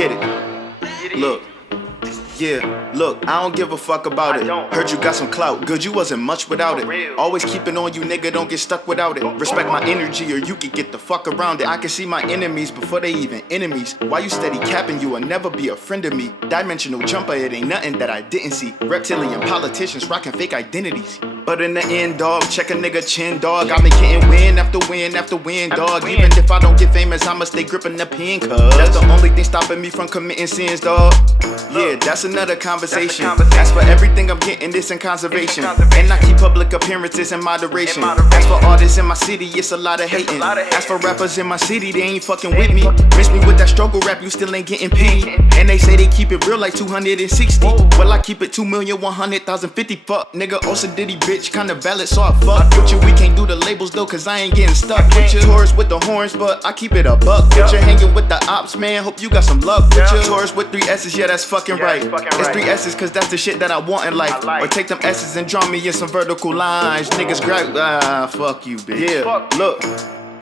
Get it. Look. Yeah, look, I don't give a fuck about it. Heard you got some clout, good, you wasn't much without it. Always keep it on you, nigga, don't get stuck without it. Respect my energy or you can get the fuck around it. I can see my enemies before they even enemies. Why you steady capping, you will never be a friend of me. Dimensional jumper, it ain't nothing that I didn't see. Reptilian politicians rocking fake identities. But in the end, dog, check a nigga chin, dog. I've been getting win after win after win, dog. Even if I don't get famous, I'ma stay gripping the pen, cuz that's the only thing stopping me from committing sins, dog. Yeah, that's another conversation. As for everything I'm getting, this in conservation. And I keep public appearances in moderation. As for artists in my city, it's a lot of hating. As for rappers in my city, they ain't fucking with me. Miss me with that struggle rap, you still ain't getting paid. And they say they keep it real like 260. Well, I keep it 2,100,050. Fuck, nigga, also diddy bitch, kinda valid, so I fuck with you. We can't do the labels though, cause I ain't getting stuck with you. Tourists with the horns, but I keep it a buck with you. Hanging with the ops, man, hope you got some luck with you. Tourists with 3 S's, yeah, that's fucking right. It's 3 S's, cause that's the shit that I want in life. Or take them S's and draw me in some vertical lines. Niggas gripe, fuck you, bitch. Yeah, look.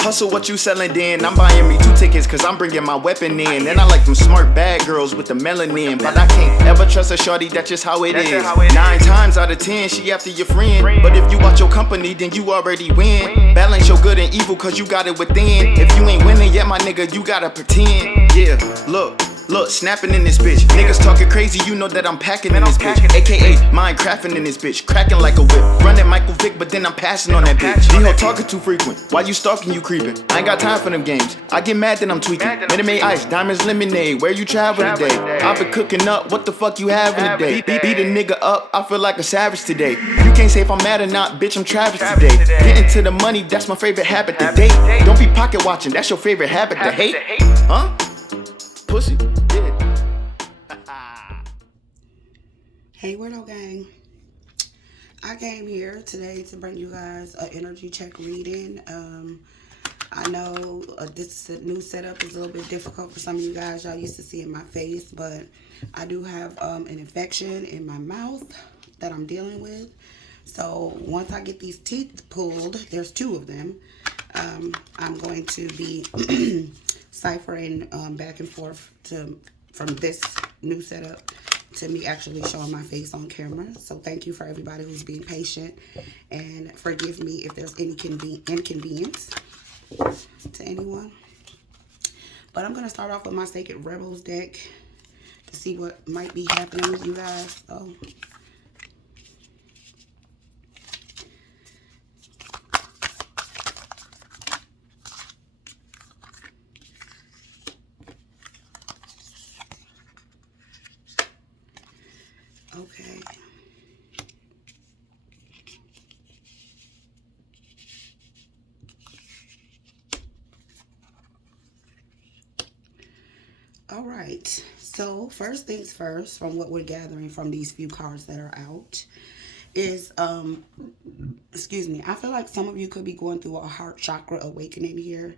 Hustle what you selling then, I'm buying me 2 tickets cause I'm bringing my weapon in. And I like them smart bad girls with the melanin, but I can't ever trust a shorty, that's just how it is. 9 times out of 10, she after your friend. But if you watch your company, then you already win. Balance your good and evil cause you got it within. If you ain't winning yet, my nigga, you gotta pretend. Yeah, look. Look, snapping in this bitch. Niggas talking crazy, you know that I'm packing in this bitch. AKA, Minecrafting in this bitch. Cracking like a whip. Running Michael Vick, but then I'm passing on that bitch. D-ho talking too frequent. Why you stalking, you creeping? I ain't got time for them games. I get mad that I'm tweaking. Minute Maid Ice, Diamonds Lemonade. Where you travel today? I've been cooking up, what the fuck you having today? Beat a nigga up, I feel like a savage today. You can't say if I'm mad or not, bitch, I'm Travis today. Getting to the money, that's my favorite habit to date. Don't be pocket watching, that's your favorite habit to hate. Huh? Pussy. Hey, Weirdo Gang. I came here today to bring you guys an energy check reading. I know this new setup is a little bit difficult for some of you guys. Y'all used to seeing my face, but I do have an infection in my mouth that I'm dealing with. So once I get these teeth pulled, there's 2 of them, I'm going to be ciphering back and forth from this new setup to me actually showing my face on camera. So thank you for everybody who's being patient, and forgive me if there's any inconvenience to anyone. But I'm gonna start off with my Sacred Rebels deck to see what might be happening with you guys. So okay. All right. So first things first, from what we're gathering from these few cards that are out, is excuse me. I feel like some of you could be going through a heart chakra awakening here.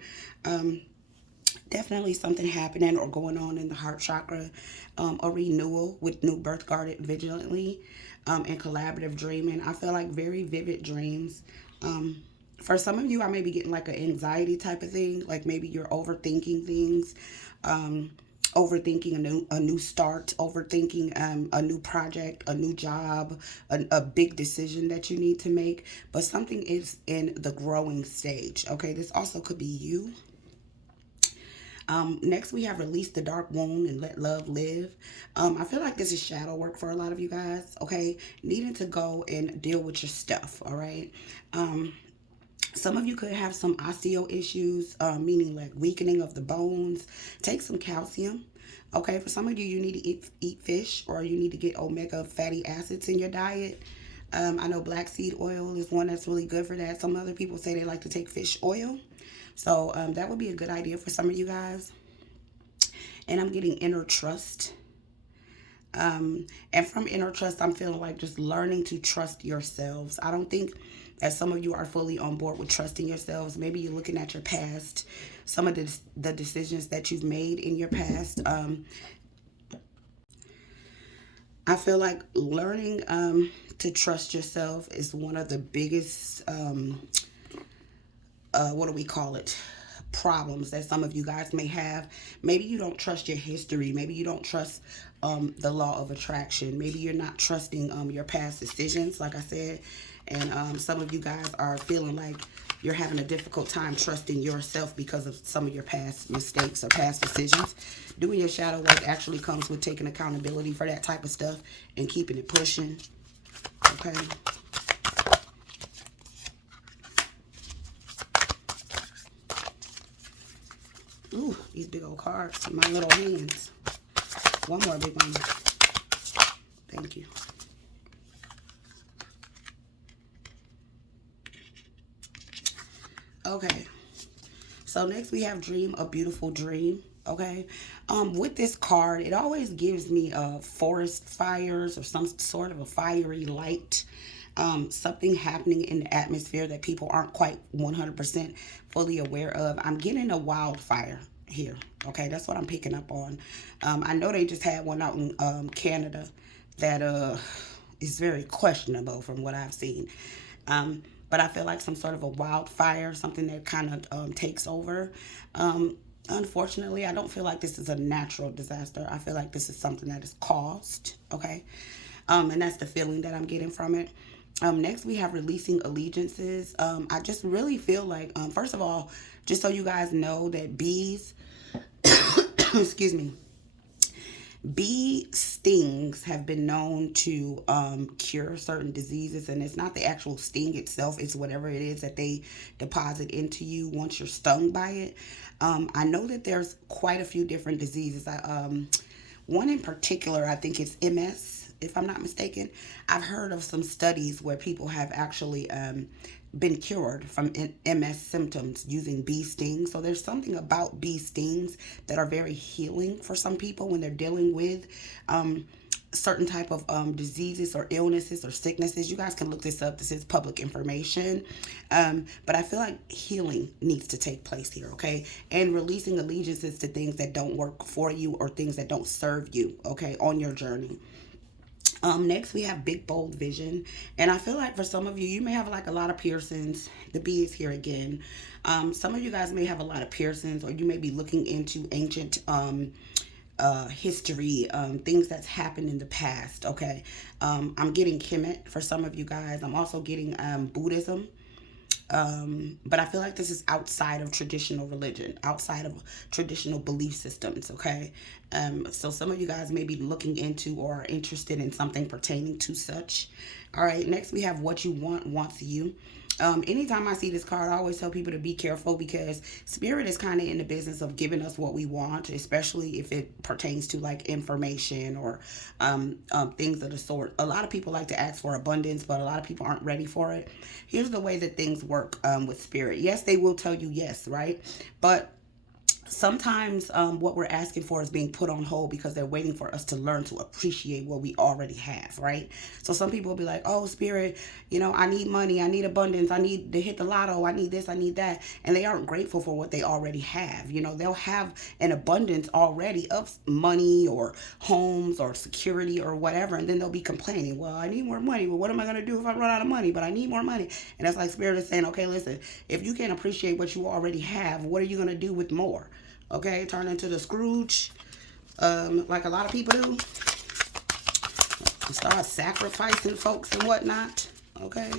Definitely something happening or going on in the heart chakra. A renewal with new birth guarded vigilantly, and collaborative dreaming. I feel like very vivid dreams. For some of you, I may be getting like an anxiety type of thing. Like maybe you're overthinking things, overthinking a new start, overthinking a new project, a new job, a big decision that you need to make. But something is in the growing stage. Okay, this also could be you. Next, we have Release the Dark Wound and Let Love Live. I feel like this is shadow work for a lot of you guys, okay? Needing to go and deal with your stuff, all right? Some of you could have some osteo issues, meaning like weakening of the bones. Take some calcium, okay? For some of you, you need to eat fish, or you need to get omega fatty acids in your diet. I know black seed oil is one that's really good for that. Some other people say they like to take fish oil. So that would be a good idea for some of you guys. And I'm getting inner trust. And from inner trust, I'm feeling like just learning to trust yourselves. I don't think that some of you are fully on board with trusting yourselves. Maybe you're looking at your past, some of the decisions that you've made in your past. I feel like learning to trust yourself is one of the biggest what do we call it? problems that some of you guys may have. Maybe you don't trust your history. Maybe you don't trust the law of attraction. Maybe you're not trusting your past decisions, like I said. And some of you guys are feeling like you're having a difficult time trusting yourself because of some of your past mistakes or past decisions. Doing your shadow work actually comes with taking accountability for that type of stuff and keeping it pushing. Okay. Ooh, these big old cards in my little hands. One more big one. Thank you. Okay. So next we have Dream a Beautiful Dream. Okay. With this card, it always gives me forest fires or some sort of a fiery light. Something happening in the atmosphere that people aren't quite 100% fully aware of. I'm getting a wildfire here. Okay, that's what I'm picking up on. I know they just had one out in Canada that is very questionable from what I've seen. But I feel like some sort of a wildfire, something that kind of takes over. Unfortunately, I don't feel like this is a natural disaster. I feel like this is something that is caused. Okay, and that's the feeling that I'm getting from it. Next, we have Releasing Allegiances. I just really feel like, first of all, just so you guys know that bees, excuse me, bee stings have been known to cure certain diseases, and it's not the actual sting itself, it's whatever it is that they deposit into you once you're stung by it. I know that there's quite a few different diseases. One in particular, I think it's MS, if I'm not mistaken. I've heard of some studies where people have actually been cured from MS symptoms using bee stings. So there's something about bee stings that are very healing for some people when they're dealing with certain type of diseases or illnesses or sicknesses. You guys can look this up. This is public information. But I feel like healing needs to take place here, okay? And releasing allegiances to things that don't work for you or things that don't serve you, okay, on your journey. Next we have Big Bold Vision, and I feel like for some of you, you may have like a lot of piercings. The bee is here again. Some of you guys may have a lot of piercings, or you may be looking into ancient history, things that's happened in the past. Okay, I'm getting Kemet for some of you guys. I'm also getting Buddhism. But I feel like this is outside of traditional religion, outside of traditional belief systems, okay? So some of you guys may be looking into or are interested in something pertaining to such. All right, next we have What You Want Wants You. Anytime I see this card, I always tell people to be careful, because Spirit is kind of in the business of giving us what we want, especially if it pertains to like information or things of the sort. A lot of people like to ask for abundance, but a lot of people aren't ready for it. Here's the way that things work with Spirit. Yes, they will tell you yes, right? But sometimes what we're asking for is being put on hold because they're waiting for us to learn to appreciate what we already have, right? So some people will be like, oh, Spirit, you know, I need money, I need abundance, I need to hit the lotto, I need this, I need that. And they aren't grateful for what they already have. You know, they'll have an abundance already of money or homes or security or whatever. And then they'll be complaining, well, I need more money. Well, what am I going to do if I run out of money? But I need more money. And that's like Spirit is saying, okay, listen, if you can't appreciate what you already have, what are you going to do with more? Okay, turn into the Scrooge, like a lot of people do. Start sacrificing folks and whatnot. Okay.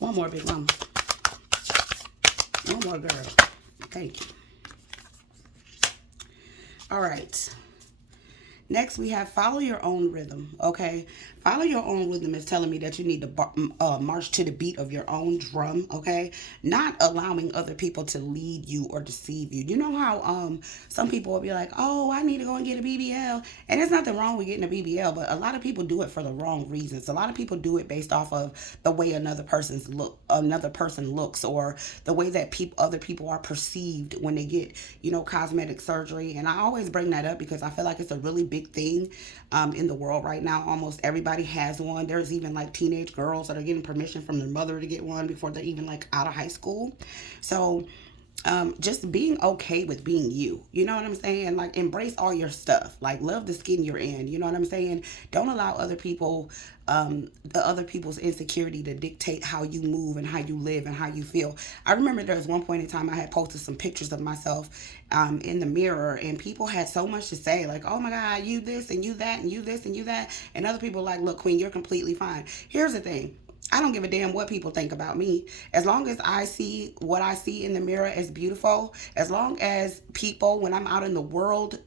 One more, big mama. One more, girl. Thank you. All right. Next, we have Follow Your Own Rhythm, okay? Follow Your Own Rhythm is telling me that you need to march to the beat of your own drum, okay? Not allowing other people to lead you or deceive you. You know how some people will be like, oh, I need to go and get a BBL. And there's nothing wrong with getting a BBL, but a lot of people do it for the wrong reasons. A lot of people do it based off of the way another person looks, or the way that other people are perceived when they get, you know, cosmetic surgery. And I always bring that up because I feel like it's a really big thing in the world right now. Almost everybody has one. There's even like teenage girls that are getting permission from their mother to get one before they're even like out of high school. So just being okay with being you. You know what I'm saying? Like, embrace all your stuff. Like, love the skin you're in. You know what I'm saying? Don't allow other people, the other people's insecurity to dictate how you move and how you live and how you feel. I remember there was one point in time I had posted some pictures of myself in the mirror, and people had so much to say, like, oh my God, you this and you that and you this and you that. And other people like, look, Queen, you're completely fine. Here's the thing. I don't give a damn what people think about me. As long as I see what I see in the mirror as beautiful, as long as people, when I'm out in the world,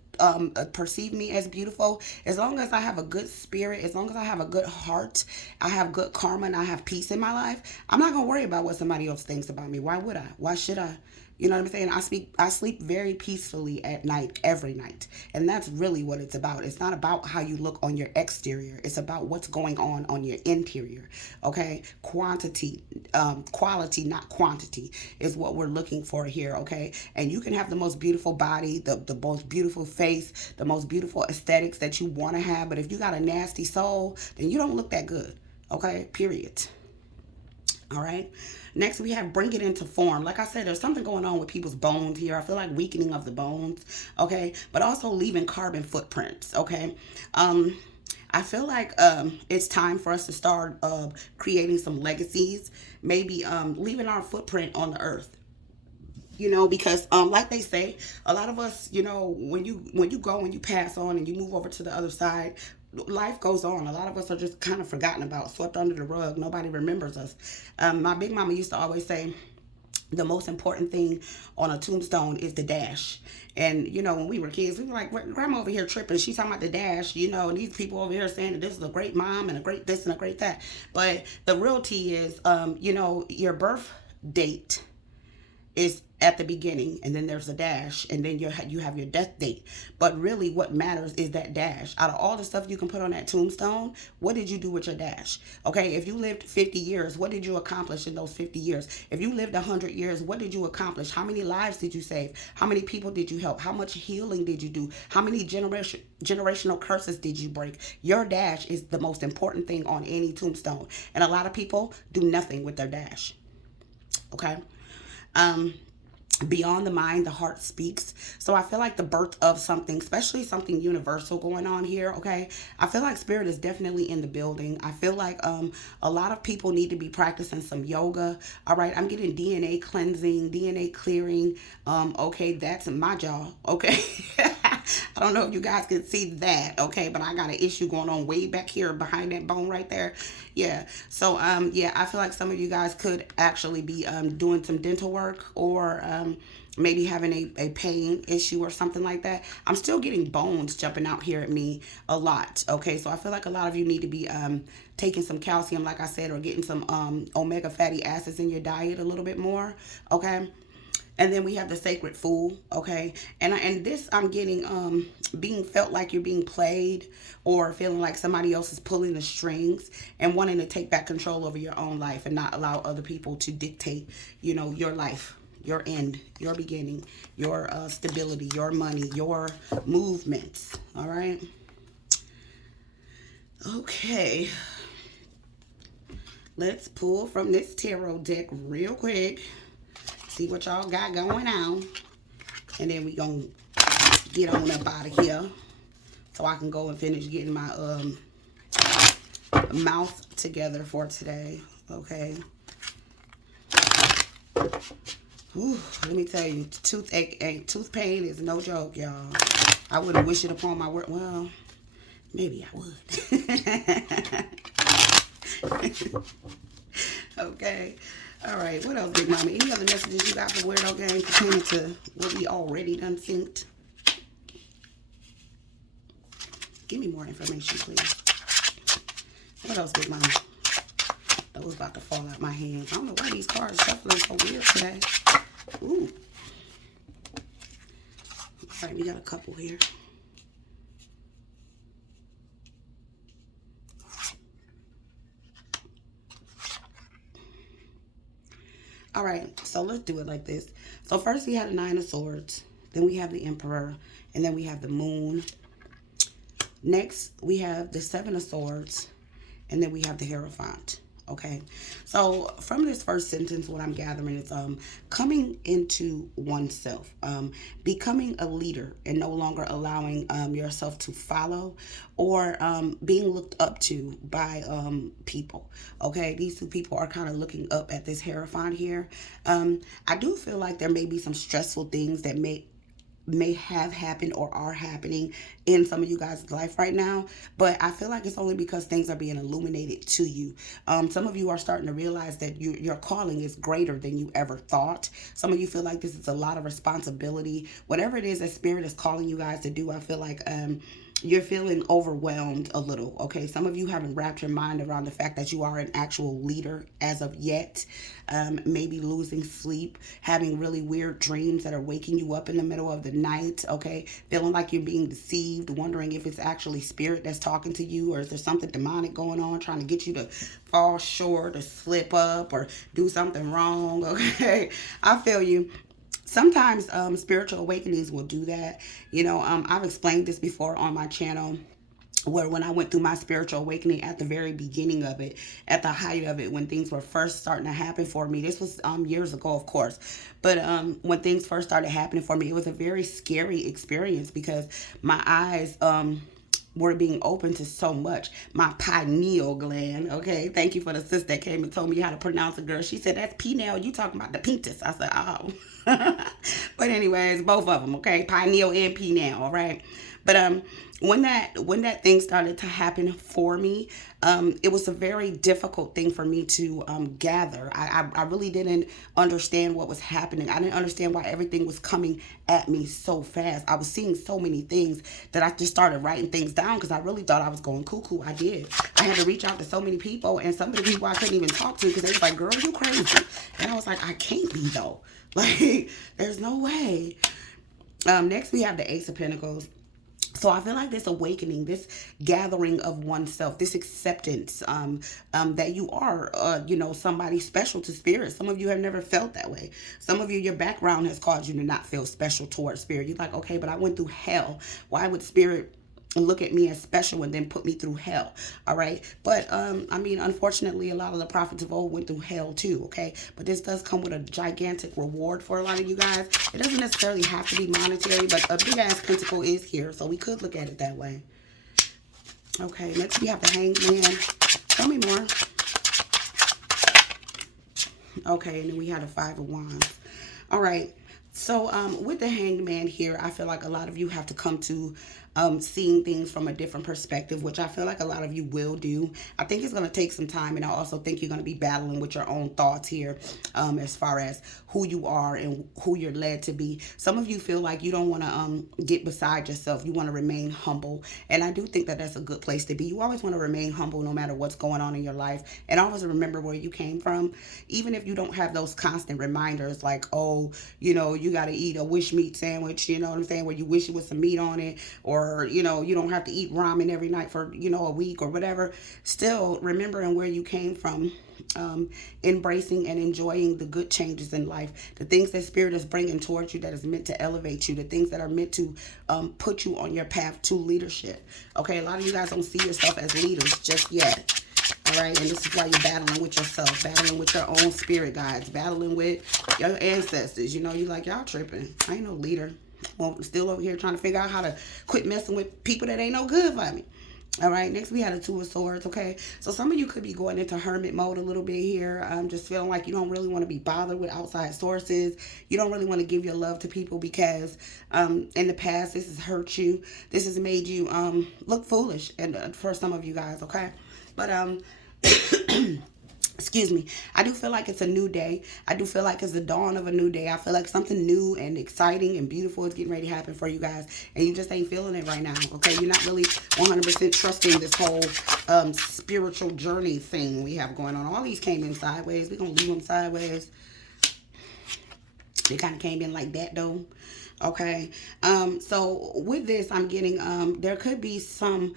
perceive me as beautiful, as long as I have a good spirit, as long as I have a good heart, I have good karma, and I have peace in my life, I'm not going to worry about what somebody else thinks about me. Why would I? Why should I? You know what I'm saying? I sleep very peacefully at night, every night. And that's really what it's about. It's not about how you look on your exterior. It's about what's going on your interior. Okay? Quality, not quantity, is what we're looking for here. Okay? And you can have the most beautiful body, the most beautiful face, the most beautiful aesthetics that you want to have. But if you got a nasty soul, then you don't look that good. Okay? Period. All right. Next, we have bring it into form. Like I said, there's something going on with people's bones here. I feel like weakening of the bones. Okay. But also leaving carbon footprints. Okay. I feel like it's time for us to start creating some legacies. Maybe leaving our footprint on the earth. You know, because like they say, a lot of us, you know, when you go and you pass on and you move over to the other side, life goes on. A lot of us are just kind of forgotten about, swept under the rug. Nobody remembers us. My big mama used to always say, the most important thing on a tombstone is the dash. And, you know, when we were kids, we were like, Grandma over here tripping. She's talking about the dash, you know, and these people over here saying that this is a great mom and a great this and a great that. But the real tea is, you know, your birth date is at the beginning, and then there's a dash, and then you have your death date. But really what matters is that dash. Out of all the stuff you can put on that tombstone, what did you do with your dash? Okay, if you lived 50 years, what did you accomplish in those 50 years? If you lived 100 years, what did you accomplish? How many lives did you save? How many people did you help? How much healing did you do? How many generational curses did you break? Your dash is the most important thing on any tombstone, and a lot of people do nothing with their dash. Okay. Beyond the mind, the heart speaks. So I feel like the birth of something, especially something universal going on here. Okay. I feel like spirit is definitely in the building. I feel like a lot of people need to be practicing some yoga. All right. I'm getting DNA cleansing, DNA clearing. Okay. That's my jaw. Okay. I don't know if you guys can see that, okay, but I got an issue going on way back here behind that bone right there. Yeah. So yeah, I feel like some of you guys could actually be doing some dental work, or maybe having a pain issue or something like that. I'm still getting bones jumping out here at me a lot. Okay, so I feel like a lot of you need to be taking some calcium, like I said, or getting some omega fatty acids in your diet a little bit more. Okay. And then we have the sacred fool, okay? And this I'm getting being felt like you're being played, or feeling like somebody else is pulling the strings, and wanting to take back control over your own life and not allow other people to dictate, you know, your life, your end, your beginning, your stability, your money, your movements, all right? Okay. Let's pull from this tarot deck real quick. See what y'all got going on. And then we gonna get on up out of here, so I can go and finish getting my mouth together for today. Okay. Whew, let me tell you, tooth pain is no joke, y'all. I wouldn't wish it upon my work. Well, maybe I would. Okay. All right, what else, Big Mama? Any other messages you got for Weirdo Gang pertaining to what we already done synced? Give me more information, please. What else, Big Mama? That was about to fall out my hands. I don't know why these cards shuffling so weird today. Ooh. All right, we got a couple here. All right, so let's do it like this. So first we have the Nine of Swords. Then we have the Emperor. And then we have the Moon. Next, we have the Seven of Swords. And then we have the Hierophant. Okay, so from this first sentence, what I'm gathering is coming into oneself, becoming a leader, and no longer allowing yourself to follow or being looked up to by people. Okay, these two people are kind of looking up at this Hierophant here. I do feel like there may be some stressful things that may have happened or are happening in some of you guys' life right now, but I feel like it's only because things are being illuminated to you. Some of you are starting to realize that your calling is greater than you ever thought. Some of you feel like this is a lot of responsibility. Whatever it is that Spirit is calling you guys to do, I feel like you're feeling overwhelmed a little. Okay, some of you haven't wrapped your mind around the fact that you are an actual leader as of yet. Maybe losing sleep, having really weird dreams that are waking you up in the middle of the night. Okay, feeling like you're being deceived, wondering if it's actually Spirit that's talking to you, or is there something demonic going on trying to get you to fall short or slip up or do something wrong. Okay, I feel you. Sometimes spiritual awakenings will do that. I've explained this before on my channel, where when I went through my spiritual awakening at the very beginning of it, at the height of it, when things were first starting to happen for me, this was years ago, of course, but when things first started happening for me, it was a very scary experience because my eyes were being open to so much. My pineal gland, okay? Thank you for the sis that came and told me how to pronounce it, girl. She said, that's pineal. You talking about the penis. I said, oh. But anyways, both of them, okay? Pineal and pineal, all right? But when that thing started to happen for me, it was a very difficult thing for me to gather. I really didn't understand what was happening. I didn't understand why everything was coming at me so fast. I was seeing so many things that I just started writing things down because I really thought I was going cuckoo. I did. I had to reach out to so many people, and some of the people I couldn't even talk to because they was like, girl, you crazy. And I was like, I can't be though. Like, there's no way. Next, we have the Ace of Pentacles. So I feel like this awakening, this gathering of oneself, this acceptance that you are, somebody special to Spirit. Some of you have never felt that way. Some of you, your background has caused you to not feel special towards Spirit. You're like, okay, but I went through hell. Why would Spirit look at me as special and then put me through hell? All right, but unfortunately, a lot of the prophets of old went through hell too. Okay, but this does come with a gigantic reward for a lot of you guys. It doesn't necessarily have to be monetary, but a big ass pentacle is here, so we could look at it that way. Okay, next we have the Hanged Man. Tell me more. Okay, and then we have the Five of Wands. All right, so with the Hanged Man here, I feel like a lot of you have to come to seeing things from a different perspective, which I feel like a lot of you will do. I think it's going to take some time, and I also think you're going to be battling with your own thoughts here as far as who you are and who you're led to be. Some of you feel like you don't want to get beside yourself. You want to remain humble, and I do think that that's a good place to be. You always want to remain humble no matter what's going on in your life, and always remember where you came from, even if you don't have those constant reminders like, oh, you got to eat a wish meat sandwich, you know what I'm saying, where you wish it was some meat on it, or you don't have to eat ramen every night for a week or whatever. Still remembering where you came from, embracing and enjoying the good changes in life, the things that Spirit is bringing towards you that is meant to elevate you, the things that are meant to put you on your path to leadership. Okay, a lot of you guys don't see yourself as leaders just yet. All right, and this is why you're battling with yourself, battling with your own spirit guides, battling with your ancestors. You're like, y'all tripping. I ain't no leader. Well, still over here trying to figure out how to quit messing with people that ain't no good for me. All right, next we had a Two of Swords. Okay, so some of you could be going into hermit mode a little bit here. Just feeling like you don't really want to be bothered with outside sources. You don't really want to give your love to people because in the past this has hurt you. This has made you look foolish, and for some of you guys, okay, but excuse me, I do feel like it's a new day. I do feel like it's the dawn of a new day. I feel like something new and exciting and beautiful is getting ready to happen for you guys, and you just ain't feeling it right now. Okay, you're not really 100% trusting this whole spiritual journey thing we have going on. All these came in sideways. We're gonna leave them sideways. They kind of came in like that though. Okay, so with this, I'm getting there could be some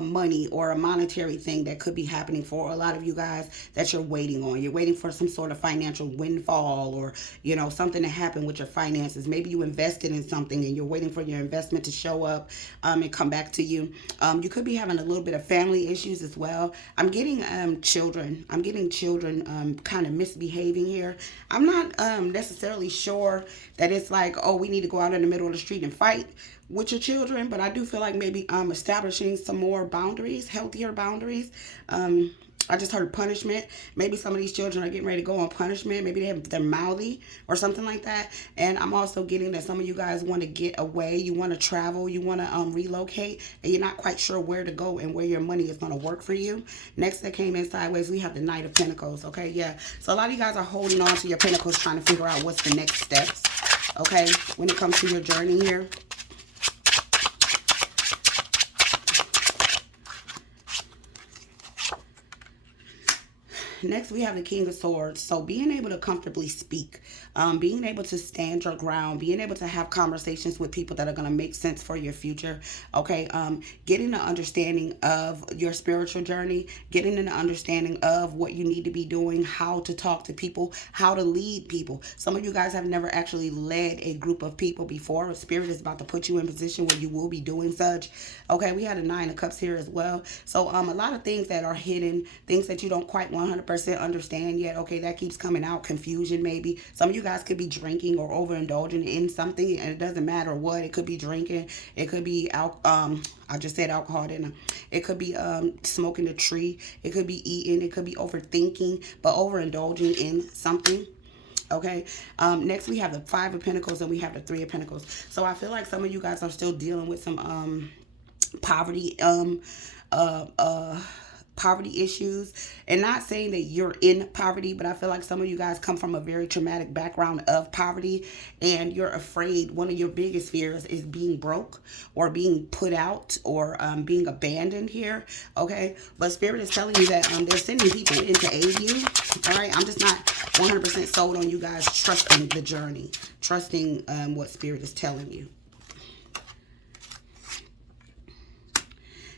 money or a monetary thing that could be happening for a lot of you guys that you're waiting on. You're waiting for some sort of financial windfall, or something to happen with your finances. Maybe you invested in something and you're waiting for your investment to show up and come back to you. You could be having a little bit of family issues as well. I'm getting children. I'm getting children kind of misbehaving here. I'm not necessarily sure that it's like, oh, we need to go out in the middle of the street and fight with your children, but I do feel like maybe establishing some more boundaries, healthier boundaries. I just heard punishment. Maybe some of these children are getting ready to go on punishment. Maybe they're mouthy or something like that. And I'm also getting that some of you guys want to get away. You want to travel. You want to relocate. And you're not quite sure where to go and where your money is going to work for you. Next that came in sideways, we have the Knight of Pentacles. Okay, yeah. So a lot of you guys are holding on to your Pentacles, trying to figure out what's the next steps. Okay, when it comes to your journey here. Next, we have the King of Swords. So being able to comfortably speak, being able to stand your ground, being able to have conversations with people that are going to make sense for your future. Okay, getting an understanding of your spiritual journey, getting an understanding of what you need to be doing, how to talk to people, how to lead people. Some of you guys have never actually led a group of people before. Spirit is about to put you in a position where you will be doing such. Okay, we had a Nine of Cups here as well. So a lot of things that are hidden, things that you don't quite 100% understand yet. Okay, that keeps coming out. Confusion, maybe. Some of you guys could be drinking or overindulging in something, and it doesn't matter what. It could be drinking. It could be I just said alcohol, didn't I? It could be smoking a tree. It could be eating. It could be overthinking, but overindulging in something. Okay, next we have the Five of Pentacles and we have the Three of Pentacles. So I feel like some of you guys are still dealing with some poverty poverty issues, and not saying that you're in poverty, but I feel like some of you guys come from a very traumatic background of poverty, and you're afraid. One of your biggest fears is being broke or being put out or being abandoned here. Okay, but Spirit is telling you that they're sending people in to aid you. All right, I'm just not 100% sold on you guys trusting the journey, trusting what Spirit is telling you.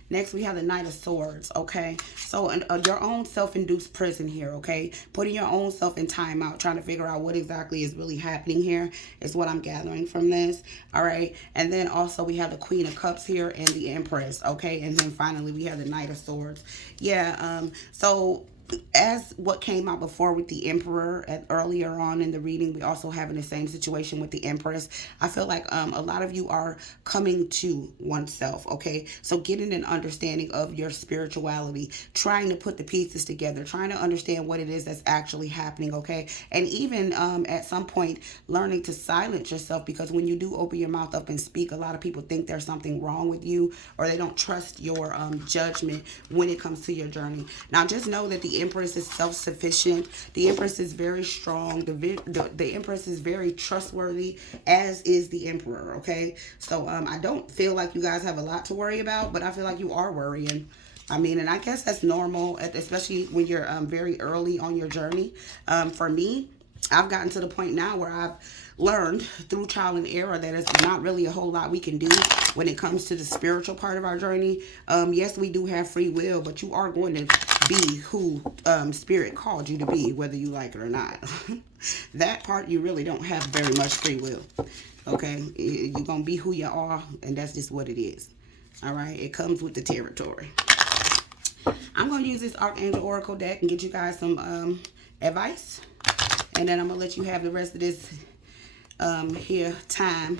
Next, we have the Knight of Swords, okay? So, your own self-induced prison here, okay? Putting your own self in timeout, trying to figure out what exactly is really happening here is what I'm gathering from this, all right? And then also, we have the Queen of Cups here and the Empress, okay? And then finally, we have the Knight of Swords. Yeah, so as what came out before with the Emperor earlier on in the reading, we also having the same situation with the Empress. I feel like a lot of you are coming to oneself, okay? So getting an understanding of your spirituality, trying to put the pieces together, trying to understand what it is that's actually happening, okay? And even at some point, learning to silence yourself, because when you do open your mouth up and speak, a lot of people think there's something wrong with you, or they don't trust your judgment when it comes to your journey. Now, just know that the Empress is self-sufficient. The Empress is very strong. The Empress is very trustworthy, as is the Emperor, okay? So I don't feel like you guys have a lot to worry about, but I feel like you are worrying. I mean, and I guess that's normal, especially when you're very early on your journey. For me, I've gotten to the point now where I've learned through trial and error that there's not really a whole lot we can do when it comes to the spiritual part of our journey. Yes, we do have free will, but you are going to be who Spirit called you to be, whether you like it or not. That part, you really don't have very much free will. Okay? You're going to be who you are, and that's just what it is. All right? It comes with the territory. I'm going to use this Archangel Oracle deck and get you guys some advice. And then I'm going to let you have the rest of this here time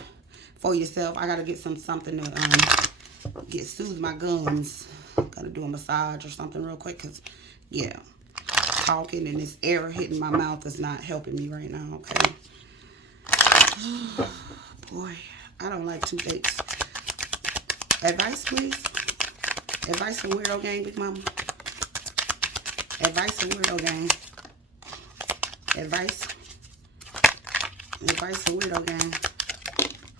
for yourself. I got to get something to soothe my gums. Got to do a massage or something real quick, because, yeah, talking and this air hitting my mouth is not helping me right now, okay? Boy, I don't like toothaches. Advice, please. Advice from Weirdo Gang, Big Mama. Advice from Weirdo Gang. Advice. Advice from Weirdo Gang.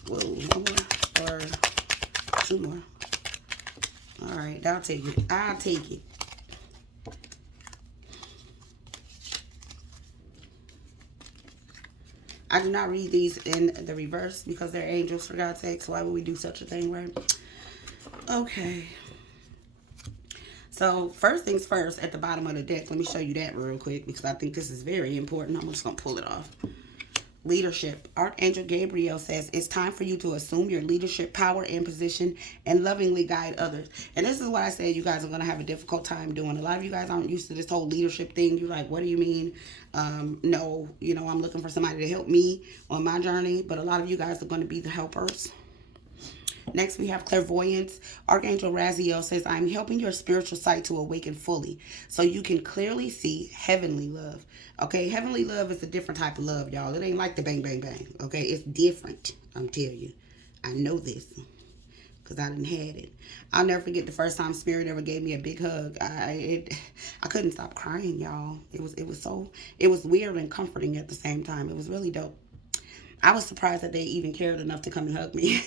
Whoa, one more or two more. All right, I'll take it. I'll take it. I do not read these in the reverse because they're angels, for God's sakes. Why would we do such a thing, right? Okay. So first things first, at the bottom of the deck, let me show you that real quick because I think this is very important. I'm just going to pull it off. Leadership. Archangel Gabriel says it's time for you to assume your leadership power and position and lovingly guide others. And this is what I said you guys are going to have a difficult time doing. A lot of you guys aren't used to this whole leadership thing. You're like, what do you mean? No, I'm looking for somebody to help me on my journey. But a lot of you guys are going to be the helpers. Next, we have clairvoyance. Archangel Raziel says, I'm helping your spiritual sight to awaken fully so you can clearly see heavenly love. Okay, heavenly love is a different type of love, y'all. It ain't like the bang, bang, bang. Okay, it's different. I'm telling you. I know this because I done had it. I'll never forget the first time Spirit ever gave me a big hug. I couldn't stop crying, y'all. It was weird and comforting at the same time. It was really dope. I was surprised that they even cared enough to come and hug me.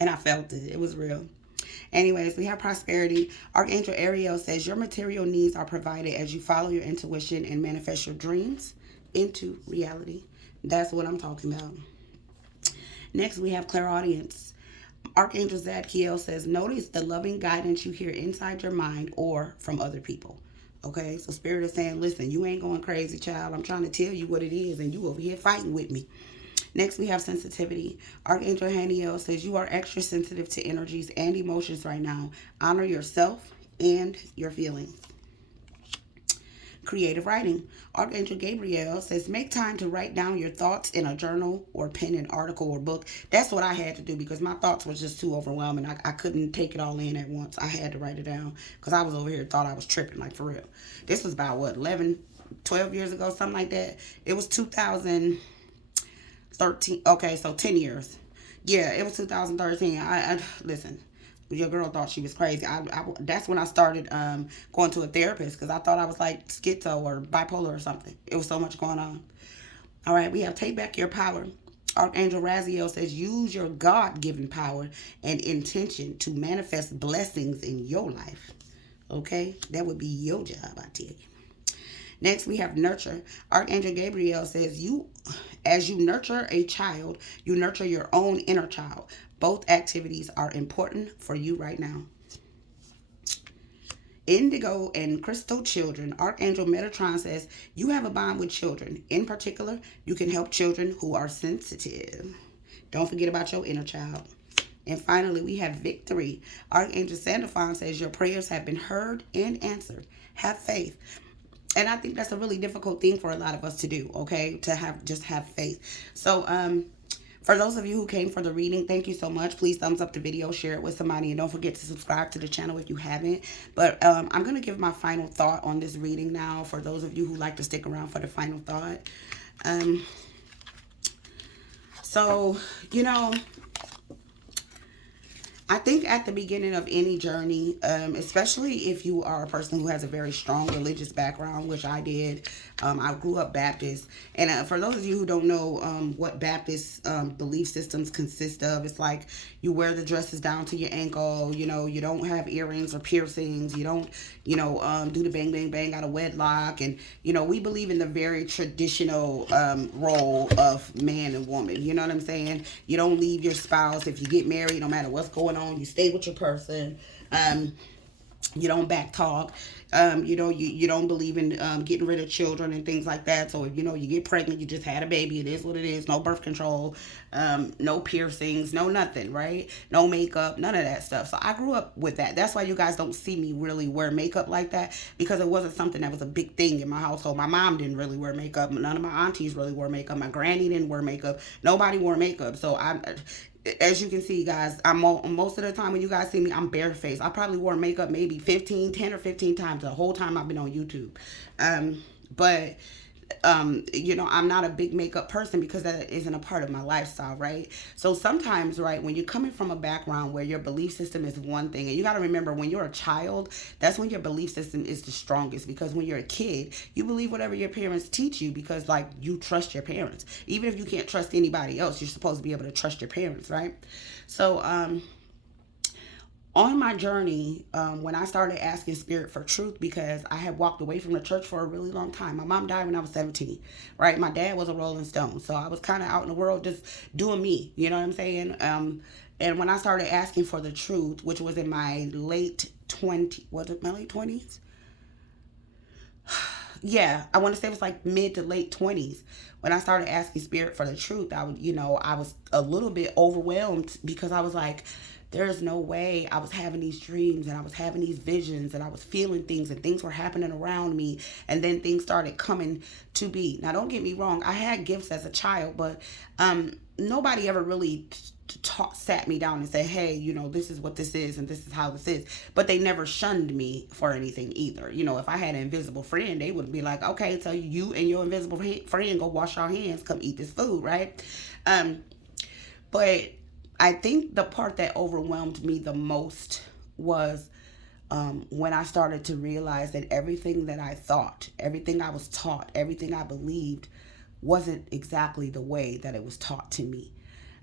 And I felt it. It was real. Anyways, we have prosperity. Archangel Ariel says your material needs are provided as you follow your intuition and manifest your dreams into reality. That's what I'm talking about. Next, we have clairaudience. Archangel Zadkiel says, notice the loving guidance you hear inside your mind or from other people. Okay, so Spirit is saying, listen, you ain't going crazy, child. I'm trying to tell you what it is, and you over here fighting with me. Next, we have sensitivity. Archangel Haniel says you are extra sensitive to energies and emotions right now. Honor yourself and your feelings. Creative writing. Archangel Gabriel says make time to write down your thoughts in a journal or pen an article or book. That's what I had to do because my thoughts was just too overwhelming. I couldn't take it all in at once. I had to write it down because I was over here thought I was tripping, like for real. This was about, 12 years ago, something like that. It was 2013. Okay, so 10 years. Yeah, it was 2013. I listen, your girl thought she was crazy. That's when I started going to a therapist because I thought I was like schizo or bipolar or something. It was so much going on. All right, we have take back your power. Archangel Raziel says use your God-given power and intention to manifest blessings in your life. Okay, that would be your job, I tell you. Next, we have nurture. Archangel Gabriel says, as you nurture a child, you nurture your own inner child. Both activities are important for you right now. Indigo and crystal children. Archangel Metatron says, you have a bond with children. In particular, you can help children who are sensitive. Don't forget about your inner child. And finally, we have victory. Archangel Sandalphon says, your prayers have been heard and answered. Have faith. And I think that's a really difficult thing for a lot of us to do, okay? To have faith. So, for those of you who came for the reading, thank you so much. Please thumbs up the video, share it with somebody, and don't forget to subscribe to the channel if you haven't. But I'm going to give my final thought on this reading now for those of you who like to stick around for the final thought. I think at the beginning of any journey, especially if you are a person who has a very strong religious background, which I did, I grew up Baptist. And for those of you who don't know what Baptist belief systems consist of, it's like you wear the dresses down to your ankle, you don't have earrings or piercings, you don't, do the bang, bang, bang out of wedlock. And, we believe in the very traditional role of man and woman. You know what I'm saying? You don't leave your spouse. If you get married, no matter what's going on, you stay with your person. You don't back talk. You don't believe in getting rid of children and things like that. So if you get pregnant, you just had a baby. It is what it is. No birth control, no piercings, no nothing, right? No makeup, none of that stuff. So I grew up with that. That's why you guys don't see me really wear makeup like that, because it wasn't something that was a big thing in my household. My mom didn't really wear makeup. None of my aunties really wore makeup. My granny didn't wear makeup. Nobody wore makeup. So as you can see, guys, most of the time when you guys see me, I'm barefaced. I probably wore makeup maybe 10 or 15 times the whole time I've been on YouTube. But I'm not a big makeup person because that isn't a part of my lifestyle, right? So sometimes, right, when you're coming from a background where your belief system is one thing, and you got to remember, when you're a child, that's when your belief system is the strongest, because when you're a kid, you believe whatever your parents teach you because, like, you trust your parents. Even if you can't trust anybody else, you're supposed to be able to trust your parents, right? So, on my journey, when I started asking Spirit for truth, because I had walked away from the church for a really long time. My mom died when I was 17, right? My dad was a Rolling Stone. So I was kind of out in the world just doing me, you know what I'm saying? And when I started asking for the truth, which was in my late was it my late 20s? Yeah, I want to say it was like mid to late 20s when I started asking spirit for the truth. I would, I was a little bit overwhelmed because I was like, there's no way. I was having these dreams and I was having these visions and I was feeling things and things were happening around me, and then things started coming to be. Now, don't get me wrong, I had gifts as a child, but nobody ever really sat me down and said, hey, this is what this is and this is how this is. But they never shunned me for anything either. If I had an invisible friend, they would be like, okay, so you and your invisible friend go wash your hands, come eat this food, right? But I think the part that overwhelmed me the most was when I started to realize that everything that I thought, everything I was taught, everything I believed wasn't exactly the way that it was taught to me.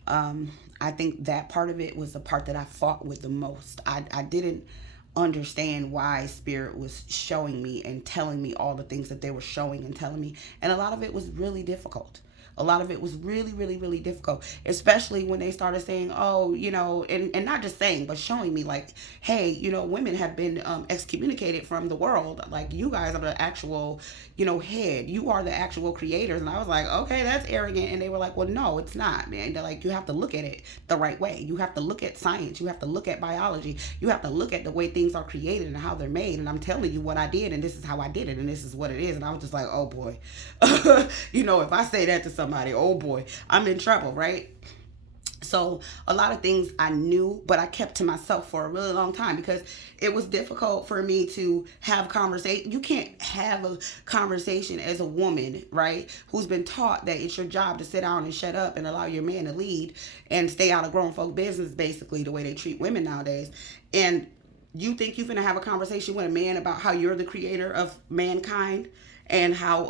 I think that part of it was the part that I fought with the most. I didn't understand why spirit was showing me and telling me all the things that they were showing and telling me. And a lot of it was really difficult. A lot of it was really, really, really difficult, especially when they started saying, oh, and not just saying, but showing me like, hey, women have been excommunicated from the world. Like, you guys are the actual, head. You are the actual creators. And I was like, okay, that's arrogant. And they were like, well, no, it's not, man. They're like, you have to look at it the right way. You have to look at science. You have to look at biology. You have to look at the way things are created and how they're made. And I'm telling you what I did, and this is how I did it, and this is what it is. And I was just like, oh boy, if I say that to somebody, oh boy, I'm in trouble, right? So a lot of things I knew, but I kept to myself for a really long time because it was difficult for me to have conversation. You can't have a conversation as a woman, right, who's been taught that it's your job to sit down and shut up and allow your man to lead and stay out of grown folk business, basically the way they treat women nowadays. And you think you're going to have a conversation with a man about how you're the creator of mankind and how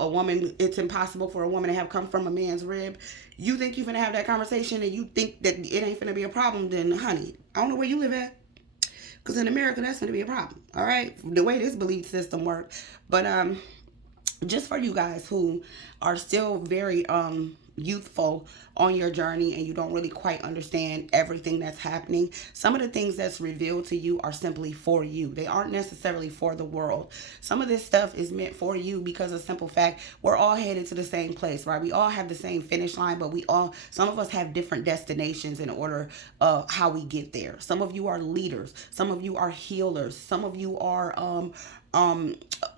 it's impossible for a woman to have come from a man's rib. You think you're going to have that conversation and you think that it ain't going to be a problem, then honey, I don't know where you live at. Because in America, that's going to be a problem. All right. The way this belief system works. But just for you guys who are still very youthful on your journey and you don't really quite understand everything that's happening, some of the things that's revealed to you are simply for you. They aren't necessarily for the world. Some of this stuff is meant for you because of simple fact, we're all headed to the same place, right? We all have the same finish line, but some of us have different destinations in order of how we get there. Some of you are leaders, some of you are healers, some of you are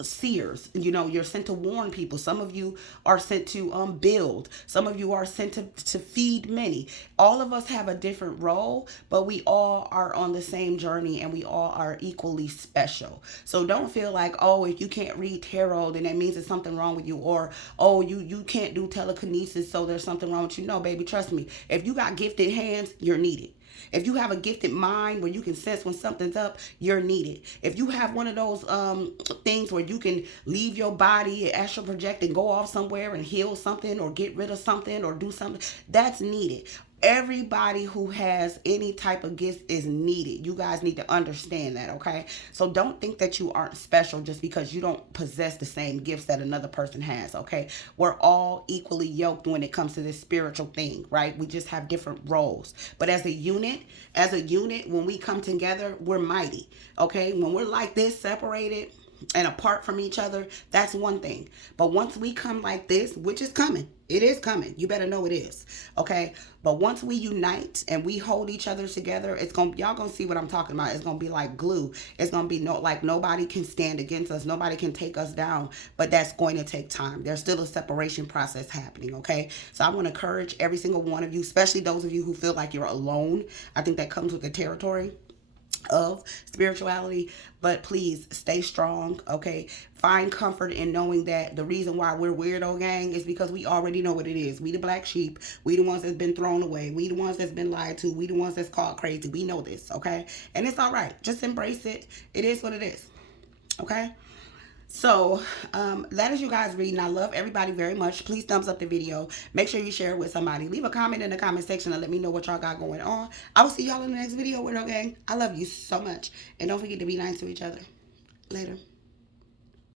seers. You're sent to warn people. Some of you are sent to build. Some of you are sent to feed many. All of us have a different role, but we all are on the same journey and we all are equally special. So don't feel like, oh, if you can't read tarot, then that means there's something wrong with you, or oh, you can't do telekinesis, so there's something wrong with you. No, baby, trust me. If you got gifted hands, you're needed. If you have a gifted mind where you can sense when something's up, you're needed. If you have one of those things where you can leave your body, astral project, and go off somewhere and heal something or get rid of something or do something, that's needed. Everybody who has any type of gift is needed. You guys need to understand that, okay? So don't think that you aren't special just because you don't possess the same gifts that another person has, okay? We're all equally yoked when it comes to this spiritual thing, right? We just have different roles. But as a unit, when we come together, we're mighty, okay? When we're like this, separated and apart from each other, that's one thing. But once we come like this, which is coming, it is coming. You better know it is. Okay. But once we unite and we hold each other together, y'all gonna see what I'm talking about. It's gonna be like glue. It's gonna be like nobody can stand against us. Nobody can take us down. But that's going to take time. There's still a separation process happening. Okay. So I want to encourage every single one of you, especially those of you who feel like you're alone. I think that comes with the territory of spirituality, but please stay strong, okay? Find comfort in knowing that the reason why we're weirdo gang is because we already know what it is. We the black sheep. We the ones that's been thrown away. We the ones that's been lied to. We the ones that's called crazy. We know this, okay? And it's all right. Just embrace it. It is what it is, okay? So that is you guys reading. I love everybody very much. Please thumbs up the video. Make sure you share it with somebody. Leave a comment in the comment section and let me know what y'all got going on. I will see y'all in the next video, Weirdo Gang. I love you so much. And don't forget to be nice to each other. Later.